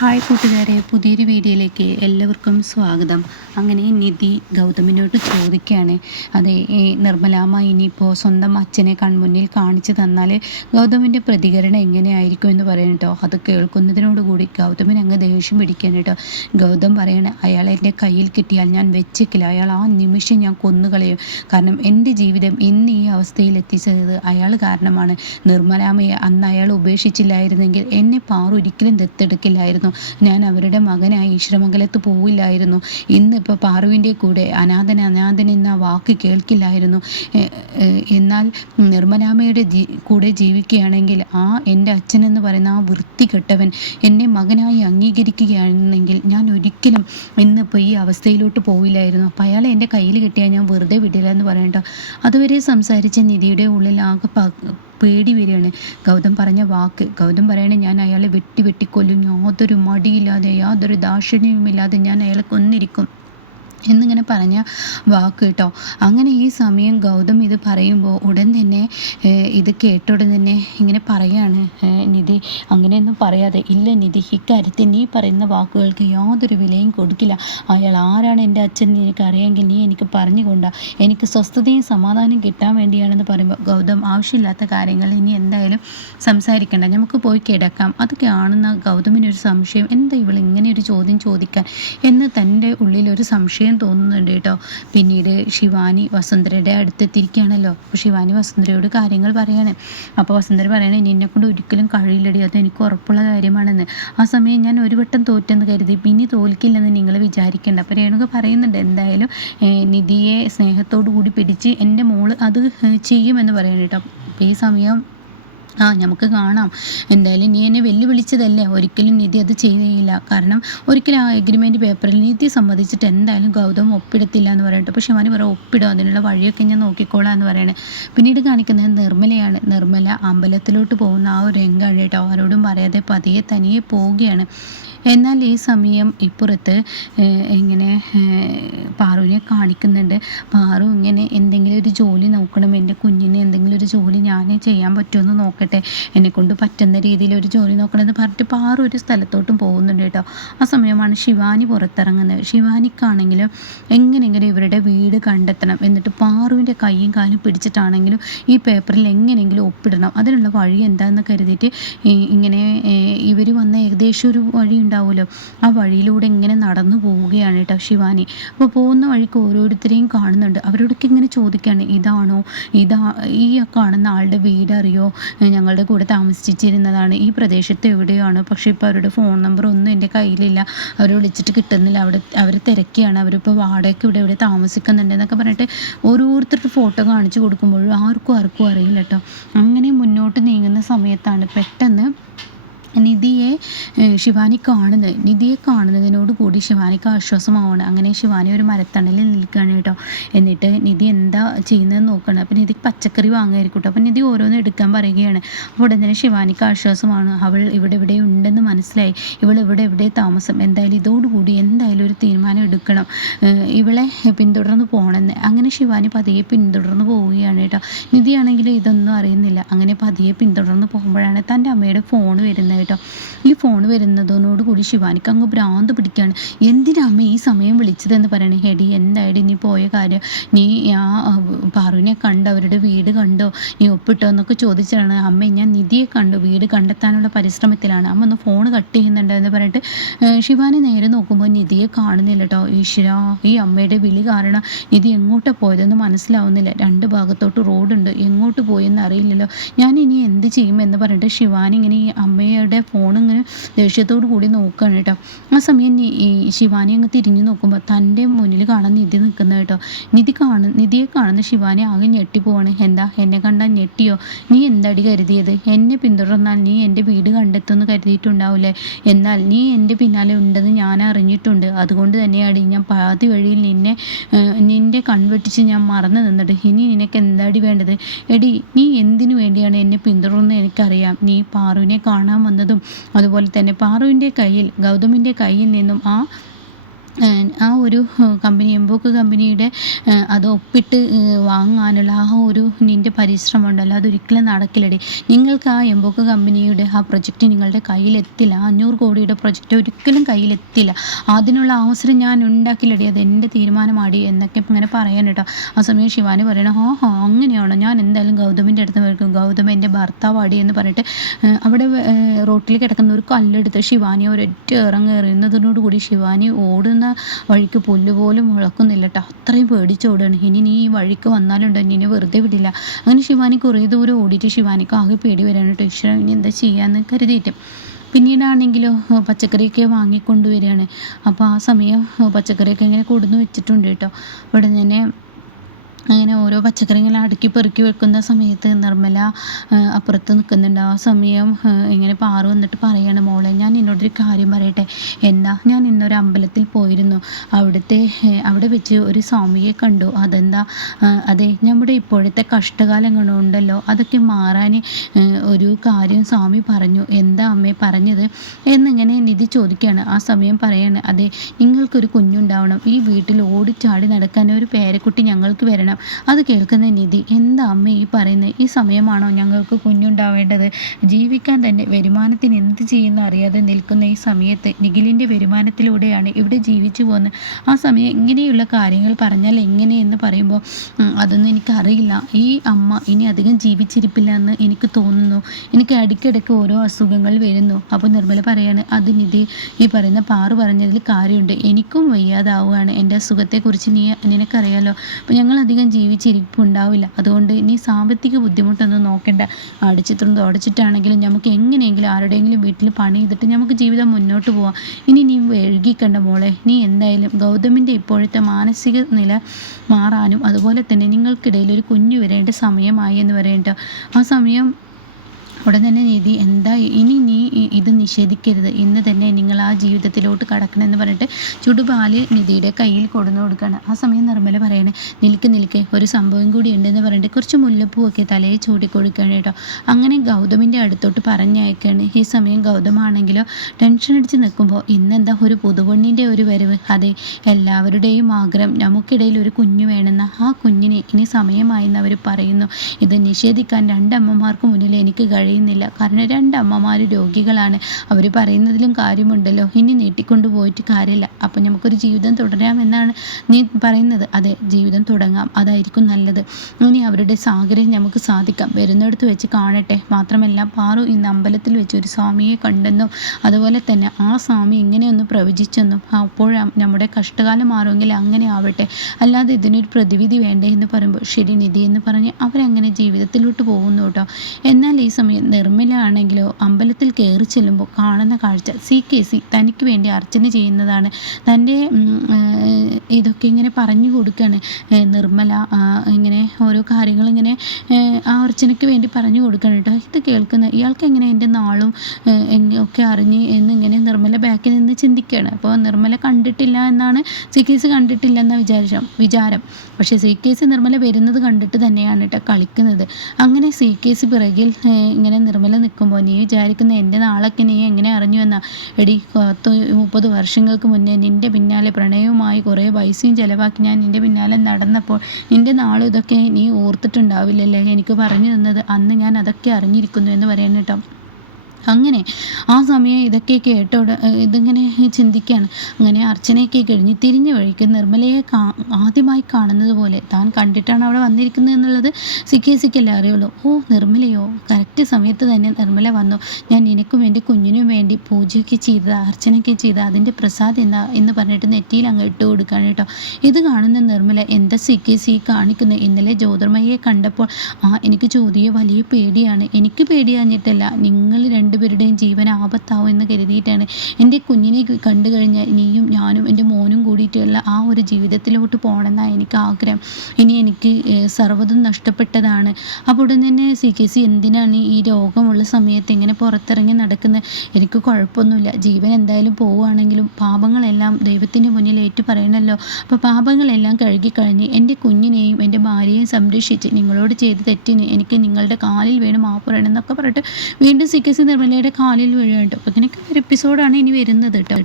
Hi കൂട്ടുകാരെ, പുതിയൊരു വീഡിയോയിലേക്ക് എല്ലാവർക്കും സ്വാഗതം. അങ്ങനെ നിധി ഗൗതമിനോട് ചോദിക്കുകയാണ്, അതെ നിർമ്മലാമ്മ ഇനിയിപ്പോൾ സ്വന്തം അച്ഛനെ കൺമുന്നിൽ കാണിച്ചു തന്നാൽ ഗൗതമിൻ്റെ പ്രതികരണം എങ്ങനെയായിരിക്കും എന്ന് പറയണം കേട്ടോ. അത് കേൾക്കുന്നതിനോടുകൂടി ഗൗതമിന് അങ്ങ് ദേഷ്യം പിടിക്കാൻ കേട്ടോ. ഗൗതം പറയണേ, അയാൾ എൻ്റെ കയ്യിൽ കിട്ടിയാൽ ഞാൻ വെച്ചേക്കില്ല, അയാൾ ആ നിമിഷം ഞാൻ കൊന്നുകളയും. കാരണം എൻ്റെ ജീവിതം ഇന്ന് ഈ അവസ്ഥയിൽ എത്തിച്ചത് അയാൾ കാരണമാണ്. നിർമ്മലാമ്മയെ അന്ന് അയാൾ ഉപേക്ഷിച്ചില്ലായിരുന്നെങ്കിൽ എന്നെ പാറു ഒരിക്കലും ദത്തെടുക്കില്ലായിരുന്നു. ഞാൻ അവരുടെ മകനായി ഈശ്വരമംഗലത്ത് പോവില്ലായിരുന്നു. ഇന്നിപ്പോൾ പാറുവിൻ്റെ കൂടെ അനാഥൻ എന്ന വാക്ക് കേൾക്കില്ലായിരുന്നു. എന്നാൽ നിർമ്മലാമ്മയുടെ കൂടെ ജീവിക്കുകയാണെങ്കിൽ എൻ്റെ അച്ഛനെന്ന് പറയുന്ന ആ വൃത്തികെട്ടവൻ എന്നെ മകനായി അംഗീകരിക്കുകയാണെങ്കിൽ ഞാൻ ഒരിക്കലും ഇന്നിപ്പോൾ ഈ അവസ്ഥയിലോട്ട് പോവില്ലായിരുന്നു. അപ്പോൾ അയാളെ എൻ്റെ കയ്യിൽ കിട്ടിയാൽ ഞാൻ വെറുതെ വിടില്ല എന്ന് പറയണ്ട. അതുവരെ സംസാരിച്ച നിധിയുടെ ഉള്ളിൽ ആകെ പേടി വരികയാണ്. ഗൗതം പറഞ്ഞ വാക്ക്, ഗൗതം പറയണേ, ഞാൻ അയാളെ വെട്ടിക്കൊല്ലും, യാതൊരു മടിയില്ലാതെ യാതൊരു ദാക്ഷിണ്യവുമില്ലാതെ ഞാൻ അയാളെ കൊന്നിരിക്കും എന്നിങ്ങനെ പറഞ്ഞ വാക്ക് കേട്ടോ. അങ്ങനെ ഈ സമയം ഗൗതം ഇത് പറയുമ്പോൾ ഉടൻ തന്നെ ഇത് കേട്ടോടൻ തന്നെ ഇങ്ങനെ പറയാണ്, നിധി അങ്ങനെയൊന്നും പറയാതെ, ഇല്ല നിധി, ഇക്കാര്യത്തിൽ നീ പറയുന്ന വാക്കുകൾക്ക് യാതൊരു വിലയും കൊടുക്കില്ല. അയാൾ ആരാണ് എൻ്റെ അച്ഛൻ നിനക്ക് അറിയാമെങ്കിൽ നീ എനിക്ക് പറഞ്ഞുകൊണ്ടാ, എനിക്ക് സ്വസ്ഥതയും സമാധാനം കിട്ടാൻ വേണ്ടിയാണെന്ന് പറയുമ്പോൾ ഗൗതം, ആവശ്യമില്ലാത്ത കാര്യങ്ങൾ ഇനി എന്തായാലും സംസാരിക്കണ്ട, നമുക്ക് പോയി കിടക്കാം. അത് കാണുന്ന ഗൗതമിനൊരു സംശയം, എന്താ ഇവൾ ഇങ്ങനെ ഒരു ചോദ്യം ചോദിക്കാൻ എന്ന് തൻ്റെ ഉള്ളിലൊരു സംശയം തോന്നുന്നുണ്ട് കേട്ടോ. പിന്നീട് ശിവാനി വസുന്ധരയുടെ അടുത്തെത്തിയിരിക്കുകയാണല്ലോ. അപ്പോൾ ശിവാനി വസുന്ധരയോട് കാര്യങ്ങൾ പറയാണ്. അപ്പോൾ വസുന്ധര പറയണേ, നിന്നെക്കൊണ്ട് ഒരിക്കലും കഴിയില്ലടി, അത് എനിക്ക് ഉറപ്പുള്ള കാര്യമാണെന്ന്. ആ സമയം ഞാൻ ഒരു വട്ടം തോറ്റെന്ന് കരുതി ഇനി തോൽക്കില്ലെന്ന് നിങ്ങൾ വിചാരിക്കേണ്ട. അപ്പോൾ രേണുക പറയുന്നുണ്ട്, എന്തായാലും നിധിയെ സ്നേഹത്തോടു കൂടി പിടിച്ച് എൻ്റെ മോള് അത് ചെയ്യുമെന്ന് പറയണം കേട്ടോ. അപ്പോൾ ഈ സമയം നമുക്ക് കാണാം, എന്തായാലും നീ എന്നെ വെല്ലുവിളിച്ചതല്ലേ, ഒരിക്കലും നിധി അത് ചെയ്യില്ല. കാരണം ഒരിക്കലും ആ എഗ്രിമെൻറ്റ് പേപ്പറിൽ നിധി സമ്മതിച്ചിട്ട് എന്തായാലും ഗൗതം ഒപ്പിടത്തില്ല എന്ന് പറയട്ടെ. അപ്പോൾ ശിവാനി പറയാം, ഒപ്പിടും, അതിനുള്ള വഴിയൊക്കെ ഞാൻ നോക്കിക്കോളാം എന്ന് പറയണേ. പിന്നീട് കാണിക്കുന്നത് നിർമ്മലയാണ്. നിർമ്മല അമ്പലത്തിലോട്ട് പോകുന്ന ആ ഒരു രംഗമാണ് കേട്ടോ. ആരോടും പറയാതെ പതിയെ തനിയെ പോവുകയാണ്. എന്നാൽ ഈ സമയം ഇപ്പുറത്ത് ഇങ്ങനെ പാറുവിനെ കാണിക്കുന്നുണ്ട്. പാറു ഇങ്ങനെ എന്തെങ്കിലും ഒരു ജോലി നോക്കണം, എൻ്റെ കുഞ്ഞിന് എന്തെങ്കിലും ഒരു ജോലി ഞാൻ ചെയ്യാൻ പറ്റുമെന്ന് നോക്കട്ടെ, എന്നെക്കൊണ്ട് പറ്റുന്ന രീതിയിൽ ഒരു ജോലി നോക്കണമെന്ന് പറഞ്ഞിട്ട് പാറു ഒരു സ്ഥലത്തോട്ടും പോകുന്നുണ്ട് കേട്ടോ. ആ സമയമാണ് ശിവാനി പുറത്തിറങ്ങുന്നത്. ശിവാനിക്കാണെങ്കിലും എങ്ങനെയെങ്കിലും ഇവരുടെ വീട് കണ്ടെത്തണം, എന്നിട്ട് പാറുവിൻ്റെ കൈയും കാലും പിടിച്ചിട്ടാണെങ്കിലും ഈ പേപ്പറിൽ എങ്ങനെയെങ്കിലും ഒപ്പിടണം, അതിനുള്ള വഴി എന്താണെന്ന് കരുതിയിട്ട് ഇങ്ങനെ ഇവർ വന്ന ഏകദേശം ഒരു വഴി ഉണ്ടാവുമല്ലോ, ആ വഴിയിലൂടെ ഇങ്ങനെ നടന്നു പോവുകയാണ് കേട്ടോ ശിവാനി. അപ്പോൾ പോകുന്ന വഴിക്ക് ഓരോരുത്തരെയും കാണുന്നുണ്ട്. അവരോടൊക്കെ ഇങ്ങനെ ചോദിക്കുകയാണ്, ഈ കാണുന്ന ആളുടെ വീട് അറിയോ, ഞങ്ങളുടെ കൂടെ താമസിച്ചിരുന്നതാണ്, ഈ പ്രദേശത്ത് എവിടെയാണ്, പക്ഷേ ഇപ്പോൾ അവരുടെ ഫോൺ നമ്പർ ഒന്നും എൻ്റെ കയ്യിലില്ല, അവർ വിളിച്ചിട്ട് കിട്ടുന്നില്ല, അവർ തിരക്കിയാണ്, അവരിപ്പോൾ വാടകയ്ക്ക് ഇവിടെ താമസിക്കുന്നുണ്ട് എന്നൊക്കെ പറഞ്ഞിട്ട് ഓരോരുത്തരുടെ ഫോട്ടോ കാണിച്ചു കൊടുക്കുമ്പോഴും ആർക്കും അറിയില്ല കേട്ടോ. അങ്ങനെ മുന്നോട്ട് നീങ്ങുന്ന സമയത്താണ് പെട്ടെന്ന് ശിവാനി കാണുന്നതിനോട് കൂടി ശിവാനിക്ക് ആശ്വാസമാവാണ്. അങ്ങനെ ശിവാനി ഒരു മരത്തണലിൽ നിൽക്കുകയാണ് കേട്ടോ. എന്നിട്ട് നിധി എന്താ ചെയ്യുന്നതെന്ന് നോക്കണം. അപ്പം നിധിക്ക് പച്ചക്കറി വാങ്ങായിരിക്കും കേട്ടോ. അപ്പം നിധി ഓരോന്ന് എടുക്കാൻ പറയുകയാണ്. അപ്പോൾ ഉടൻ തന്നെ ശിവാനിക്ക് ആശ്വാസമാണ്, അവൾ ഇവിടെ ഉണ്ടെന്ന് മനസ്സിലായി, ഇവൾ എവിടെ താമസം, എന്തായാലും ഇതോടുകൂടി എന്തായാലും ഒരു തീരുമാനം എടുക്കണം, ഇവളെ പിന്തുടർന്ന് പോകണമെന്ന്. അങ്ങനെ ശിവാനി പതിയെ പിന്തുടർന്ന് പോവുകയാണ് കേട്ടോ. നിധിയാണെങ്കിലും ഇതൊന്നും അറിയുന്നില്ല. അങ്ങനെ പതിയെ പിന്തുടർന്ന് പോകുമ്പോഴാണ് തൻ്റെ അമ്മയുടെ ഫോൺ വരുന്നത് കേട്ടോ. ഈ ഫോൺ വരുന്നതിനോടുകൂടി ശിവാനിക്ക് അങ്ങ് ഭ്രാന്ത് പിടിക്കുകയാണ്. എന്തിനാ അമ്മ ഈ സമയം വിളിച്ചതെന്ന് പറയണേ. ഹെഡി എന്തായാലും നീ പോയ കാര്യം, നീ ആ പാറുവിനെ കണ്ടോ, അവരുടെ വീട് കണ്ടോ, നീ ഒപ്പിട്ടോ എന്നൊക്കെ ചോദിച്ചാണ്. അമ്മ ഞാൻ നിധിയെ കണ്ടു, വീട് കണ്ടെത്താനുള്ള പരിശ്രമത്തിലാണ്, അമ്മ ഒന്ന് ഫോൺ കട്ട് ചെയ്യുന്നുണ്ട് എന്ന് പറഞ്ഞിട്ട് ശിവാനി നേരെ നോക്കുമ്പോൾ നിധിയെ കാണുന്നില്ല കേട്ടോ. ഈശ്വര, ഈ അമ്മയുടെ വിളി കാരണം നിധി എങ്ങോട്ടാണ് പോയതെന്ന് മനസ്സിലാവുന്നില്ല. രണ്ട് ഭാഗത്തോട്ട് റോഡുണ്ട്, എങ്ങോട്ട് പോയെന്ന് അറിയില്ലല്ലോ, ഞാൻ ഇനി എന്ത് ചെയ്യുമെന്ന് പറഞ്ഞിട്ട് ശിവാനി ഇങ്ങനെ ഈ അമ്മയുടെ ഫോൺ ഇങ്ങനെ ദേഷ്യത്തോടു കൂടി നോക്കുകയാണ് കേട്ടോ. ആ സമയം ഈ ശിവാനി അങ്ങ് തിരിഞ്ഞു നോക്കുമ്പോൾ തൻ്റെ മുന്നിൽ കാണാൻ നിധി നിൽക്കുന്നത് കേട്ടോ. നിധിയെ കാണുന്ന ശിവാനി ആകെ ഞെട്ടിപ്പോവാണ്. എന്താ, എന്നെ കണ്ടാൽ ഞെട്ടിയോ? നീ എന്താടി കരുതിയത്, എന്നെ പിന്തുടർന്നാൽ നീ എൻ്റെ വീട് കണ്ടെത്തുമെന്ന് കരുതിയിട്ടുണ്ടാവില്ലേ? എന്നാൽ നീ എൻ്റെ പിന്നാലെ ഉണ്ടെന്ന് ഞാൻ അറിഞ്ഞിട്ടുണ്ട്, അതുകൊണ്ട് തന്നെയാണ് ഞാൻ പാതി വഴിയിൽ നിന്റെ കൺവെട്ടിച്ച് ഞാൻ മറന്നു നിന്നത്. ഇനി നിനക്ക് എന്താടി വേണ്ടത്? എടി, നീ എന്തിനു വേണ്ടിയാണ് എന്നെ പിന്തുടർന്ന് എനിക്കറിയാം. നീ പാറുവിനെ കാണാൻ വന്നതും അതുപോലെ തന്നെ പാറുവിൻ്റെ കയ്യിൽ, ഗൗതമിൻ്റെ കയ്യിൽ നിന്നും ആ ആ ഒരു കമ്പനി എംബോക്ക് കമ്പനിയുടെ അത് ഒപ്പിട്ട് വാങ്ങാനുള്ള ആ ഒരു നിൻ്റെ പരിശ്രമം ഉണ്ടല്ലോ അതൊരിക്കലും നടക്കില്ലടി. നിങ്ങൾക്ക് ആ എംബോക്ക് കമ്പനിയുടെ ആ പ്രൊജക്റ്റ് നിങ്ങളുടെ കയ്യിലെത്തില്ല. 500 കോടിയുടെ പ്രൊജക്റ്റ് ഒരിക്കലും കയ്യിലെത്തില്ല. അതിനുള്ള അവസരം ഞാൻ ഉണ്ടാക്കില്ലടി, അത് എൻ്റെ തീരുമാനമാടി എന്നൊക്കെ ഇങ്ങനെ പറയാൻ കേട്ടോ. ആ സമയം ശിവാനി പറയണം, അങ്ങനെയാണോ, ഞാൻ എന്തായാലും ഗൗതമിൻ്റെ അടുത്ത് വയ്ക്കും, ഗൗതം എൻ്റെ ഭർത്താവാടി എന്ന് പറഞ്ഞിട്ട് അവിടെ റോട്ടിൽ കിടക്കുന്ന ഒരു കല്ലെടുത്ത് ശിവാനി ഒരൊറ്റ ഇറങ്ങി എറിയുന്നതിനോടുകൂടി ശിവാനി ഓടുന്ന വഴിക്ക് പുല്ല് പോലും മുളക്കുന്നില്ല കേട്ടോ. അത്രയും പേടിച്ചോടുകയാണ്. ഇനി നീ ഈ വഴിക്ക് വന്നാലുണ്ടോ ഇനി വെറുതെ വിടില്ല. അങ്ങനെ ശിവാനി കുറേ ദൂരം ഓടിയിട്ട് ശിവാനിക്ക് ആകെ പേടി വരാണ് കേട്ടോ. ഈശ്വര ഇനി എന്താ ചെയ്യാന്ന് കരുതിയിട്ട് പിന്നീടാണെങ്കിലോ പച്ചക്കറിയൊക്കെ വാങ്ങിക്കൊണ്ടുവരികയാണ്. അപ്പോൾ ആ സമയം പച്ചക്കറിയൊക്കെ ഇങ്ങനെ കൊടുന്ന് വെച്ചിട്ടുണ്ട് കേട്ടോ. ഇവിടെ തന്നെ അങ്ങനെ ഓരോ പച്ചക്കറി ഇങ്ങനെ അടുക്കി പെറുക്കി വെക്കുന്ന സമയത്ത് നിർമ്മല അപ്പുറത്ത് നിൽക്കുന്നുണ്ട്. ആ സമയം ഇങ്ങനെ പാറു വന്നിട്ട് പറയാണ്, മോളെ ഞാൻ നിന്നോടൊരു കാര്യം പറയട്ടെ. എന്താ, ഞാൻ ഇന്നൊരു അമ്പലത്തിൽ പോയിരുന്നു. അവിടെ വെച്ച് ഒരു സ്വാമിയെ കണ്ടു. അതെന്താ, അതെ നമ്മുടെ ഇപ്പോഴത്തെ കഷ്ടകാലങ്ങളുണ്ടല്ലോ അതൊക്കെ മാറാൻ ഒരു കാര്യം സ്വാമി പറഞ്ഞു. എന്താ അമ്മേ പറഞ്ഞത് എന്നിങ്ങനെ നിധി ചോദിക്കുകയാണ്. ആ സമയം പറയാണ്, അതെ നിങ്ങൾക്കൊരു കുഞ്ഞുണ്ടാവണം, ഈ വീട്ടിൽ ഓടിച്ചാടി നടക്കാൻ ഒരു പേരക്കുട്ടി ഞങ്ങൾക്ക് വരണം. അത് കേൾക്കുന്ന നിധി, എന്താ അമ്മ ഈ പറയുന്നത്, ഈ സമയമാണോ ഞങ്ങൾക്ക് കുഞ്ഞുണ്ടാവേണ്ടത്? ജീവിക്കാൻ തന്നെ വരുമാനത്തിന് എന്ത് ചെയ്യുന്ന അറിയാതെ നിൽക്കുന്ന ഈ സമയത്ത് നിഖിലിൻ്റെ വരുമാനത്തിലൂടെയാണ് ഇവിടെ ജീവിച്ചു പോകുന്നത്. ആ സമയം ഇങ്ങനെയുള്ള കാര്യങ്ങൾ പറഞ്ഞാൽ എങ്ങനെയെന്ന് പറയുമ്പോൾ അതൊന്നും എനിക്കറിയില്ല. ഈ അമ്മ ഇനി അധികം ജീവിച്ചിരിപ്പില്ല എന്ന് എനിക്ക് തോന്നുന്നു. എനിക്ക് ഇടയ്ക്കിടയ്ക്ക് ഓരോ അസുഖങ്ങൾ വരുന്നു. അപ്പോൾ നിർമ്മല പറയാണ്, അത് നിധി ഈ പറയുന്ന പാറു പറഞ്ഞതിൽ കാര്യമുണ്ട്. എനിക്കും വയ്യാതാവുകയാണ്. എൻ്റെ അസുഖത്തെക്കുറിച്ച് നിനക്കറിയാലോ. അപ്പോൾ ഞങ്ങൾ അധികം ജീവിച്ചിരിപ്പുണ്ടാവില്ല. അതുകൊണ്ട് നീ സാമ്പത്തിക ബുദ്ധിമുട്ടൊന്നും നോക്കേണ്ട. അടിച്ചിട്ടും തുടച്ചിട്ടാണെങ്കിലും നമുക്ക് എങ്ങനെയെങ്കിലും ആരുടെയെങ്കിലും വീട്ടിൽ പണി ചെയ്തിട്ട് നമുക്ക് ജീവിതം മുന്നോട്ട് പോവാം. ഇനി നീ വൈകിക്കണ്ട മോളെ. നീ എന്തായാലും ഗൗതമിൻ്റെ ഇപ്പോഴത്തെ മാനസിക നില മാറാനും അതുപോലെ തന്നെ നിങ്ങൾക്കിടയിൽ ഒരു കുഞ്ഞു വരേണ്ട സമയമായി എന്ന് പറയട്ടോ. ആ സമയം ഉടൻ തന്നെ നിധി, എന്താ ഇനി നീ ഇത് നിഷേധിക്കരുത്, ഇന്ന് തന്നെ നിങ്ങൾ ആ ജീവിതത്തിലോട്ട് കടക്കണമെന്ന് പറഞ്ഞിട്ട് ചുടുപാല് നിധിയുടെ കയ്യിൽ കൊടുന്നു കൊടുക്കുകയാണ്. ആ സമയം നിർമ്മല പറയണേ, നിൽക്ക് ഒരു സംഭവം കൂടി ഉണ്ടെന്ന് പറഞ്ഞിട്ട് കുറച്ച് മുല്ലപ്പൂവൊക്കെ തലയിൽ ചൂടിക്കൊടുക്കുകയാണ് കേട്ടോ. അങ്ങനെ ഗൗതമിൻ്റെ അടുത്തോട്ട് പറഞ്ഞയക്കുകയാണ്. ഈ സമയം ഗൗതമാണെങ്കിലോ ടെൻഷൻ അടിച്ച് നിൽക്കുമ്പോൾ ഇന്നെന്താ ഒരു പുതുപെണ്ണിൻ്റെ ഒരു വരവ്. അതെ എല്ലാവരുടെയും ആഗ്രഹം നമുക്കിടയിൽ ഒരു കുഞ്ഞു വേണമെന്ന ആ കുഞ്ഞിന് ഇനി സമയമായെന്ന് അവർ പറയുന്നു. ഇത് നിഷേധിക്കാൻ രണ്ടമ്മമാർക്ക് മുന്നിൽ എനിക്ക് കഴിയുന്നില്ല. കാരണം രണ്ടമ്മമാർ രോഗികളാണ്. അവർ പറയുന്നതിലും കാര്യമുണ്ടല്ലോ. ഇനി നീട്ടിക്കൊണ്ടു പോയിട്ട് കാര്യമില്ല. അപ്പം നമുക്കൊരു ജീവിതം തുടരാമെന്നാണ് നീ പറയുന്നത്. അതെ ജീവിതം തുടങ്ങാം, അതായിരിക്കും നല്ലത്. ഇനി അവരുടെ ആഗ്രഹം നമുക്ക് സാധിക്കാം. വരുന്നിടത്ത് വെച്ച് കാണട്ടെ. മാത്രമല്ല പാറു ഇന്ന് അമ്പലത്തിൽ വെച്ച് ഒരു സ്വാമിയെ കണ്ടെന്നും അതുപോലെ തന്നെ ആ സ്വാമി ഇങ്ങനെയൊന്ന് പ്രവചിച്ചെന്നും അപ്പോൾ നമ്മുടെ കഷ്ടകാലം മാറുമെങ്കിൽ അങ്ങനെ ആവട്ടെ, അല്ലാതെ ഇതിനൊരു പ്രതിവിധി വേണ്ടേ എന്ന് പറയുമ്പോൾ ശരി നിധി എന്ന് പറഞ്ഞ് അവരങ്ങനെ ജീവിതത്തിലോട്ട് പോകുന്നു കേട്ടോ. എന്നാൽ ഈ സമയം നിർമ്മല ആണെങ്കിലോ അമ്പലത്തിൽ കയറി ചെല്ലുമ്പോൾ കാണുന്ന കാഴ്ച CKC തനിക്ക് വേണ്ടി അർച്ചന ചെയ്യുന്നതാണ്. തൻ്റെ ഇതൊക്കെ ഇങ്ങനെ പറഞ്ഞു കൊടുക്കുകയാണ് നിർമ്മല. ഇങ്ങനെ ഓരോ കാര്യങ്ങൾ ഇങ്ങനെ ആ അർച്ചനയ്ക്ക് വേണ്ടി പറഞ്ഞു കൊടുക്കണം കേട്ടോ. ഇത് കേൾക്കുന്ന ഇയാൾക്ക് എങ്ങനെ എൻ്റെ നാളും ഒക്കെ അറിഞ്ഞ് എന്നിങ്ങനെ നിർമ്മല ബാക്കിൽ നിന്ന് ചിന്തിക്കുകയാണ്. അപ്പോൾ നിർമ്മല കണ്ടിട്ടില്ല എന്നാണ് CKC കണ്ടിട്ടില്ല എന്ന വിചാരം. പക്ഷേ CKC നിർമ്മല വരുന്നത് കണ്ടിട്ട് തന്നെയാണ് കേട്ടോ കളിക്കുന്നത്. അങ്ങനെ CKC പിറകിൽ ഇങ്ങനെ നിർമ്മല നിൽക്കുമ്പോൾ നീ വിചാരിക്കുന്ന എൻ്റെ നാളൊക്കെ നീ എങ്ങനെ അറിഞ്ഞു എന്നാ? എടി 30 വർഷങ്ങൾക്ക് മുന്നേ നിൻ്റെ പിന്നാലെ പ്രണയവുമായി കുറേ പൈസയും ചിലവാക്കി ഞാൻ നിൻ്റെ പിന്നാലെ നടന്നപ്പോൾ നിൻ്റെ നാളും ഇതൊക്കെ നീ ഓർത്തിട്ടുണ്ടാവില്ലല്ലേ? എനിക്ക് പറഞ്ഞു തന്നത് അന്ന് ഞാൻ അതൊക്കെ അറിഞ്ഞിരിക്കുന്നു എന്ന് പറയാൻ കേട്ടോ. അങ്ങനെ ആ സമയം ഇതൊക്കെ കേട്ടോടെ ഇതിങ്ങനെ ചിന്തിക്കുകയാണ്. അങ്ങനെ അർച്ചനയൊക്കെ കഴിഞ്ഞ് തിരിഞ്ഞ വഴിക്ക് നിർമ്മലയെ ആദ്യമായി കാണുന്നത് പോലെ താൻ കണ്ടിട്ടാണ് അവിടെ വന്നിരിക്കുന്നത് എന്നുള്ളത് CKCക്കല്ലേ അറിയുള്ളൂ. നിർമ്മലയോ, കറക്റ്റ് സമയത്ത് തന്നെ നിർമ്മല വന്നു. ഞാൻ നിനക്കും എൻ്റെ കുഞ്ഞിനും വേണ്ടി പൂജയൊക്കെ ചെയ്തത് അർച്ചനയൊക്കെ ചെയ്ത് അതിൻ്റെ പ്രസാദം എന്താ എന്ന് പറഞ്ഞിട്ട് നെറ്റിയിൽ അങ്ങ് ഇട്ട് കൊടുക്കുകയാണ് കേട്ടോ. ഇത് കാണുന്ന നിർമ്മല, എന്താ CKC കാണിക്കുന്നത്? ഇന്നലെ ജ്യോതിർമയെ കണ്ടപ്പോൾ എനിക്ക് ചോദിയ വലിയ പേടിയാണ്. എനിക്ക് പേടിയാഞ്ഞിട്ടല്ല, നിങ്ങൾ രണ്ടുപേരുടെയും ജീവൻ ആപത്താവും എന്ന് കരുതിയിട്ടാണ്. എൻ്റെ കുഞ്ഞിനെ കണ്ടു കഴിഞ്ഞാൽ നീയും ഞാനും എൻ്റെ മോനും കൂടിയിട്ടുള്ള ആ ഒരു ജീവിതത്തിലോട്ട് പോകണമെന്നാണ് എനിക്ക് ആഗ്രഹം. ഇനി എനിക്ക് സർവ്വതും നഷ്ടപ്പെട്ടതാണ്. അപ്പോൾ ഉടൻ തന്നെ CKC എന്തിനാണ് ഈ രോഗമുള്ള സമയത്ത് ഇങ്ങനെ പുറത്തിറങ്ങി നടക്കുന്നത്? എനിക്ക് കുഴപ്പമൊന്നുമില്ല, ജീവൻ എന്തായാലും പോവുകയാണെങ്കിലും പാപങ്ങളെല്ലാം ദൈവത്തിൻ്റെ മുന്നിൽ ഏറ്റു പറയണമല്ലോ. അപ്പോൾ പാപങ്ങളെല്ലാം കഴുകിക്കഴിഞ്ഞ് എൻ്റെ കുഞ്ഞിനെയും എൻ്റെ ഭാര്യയെയും സംരക്ഷിച്ച് നിങ്ങളോട് ചെയ്ത തെറ്റിന് എനിക്ക് നിങ്ങളുടെ കാലിൽ വീണ് മാപ്പ് പറയണം എന്നൊക്കെ പറഞ്ഞിട്ട് വീണ്ടും CKC നിർമ്മലയുടെ കാലിൽ വീഴുകയുണ്ട്. അപ്പോൾ ഇങ്ങനെയൊക്കെ ഒരു എപ്പിസോഡാണ് ഇനി വരുന്നത് കേട്ടോ.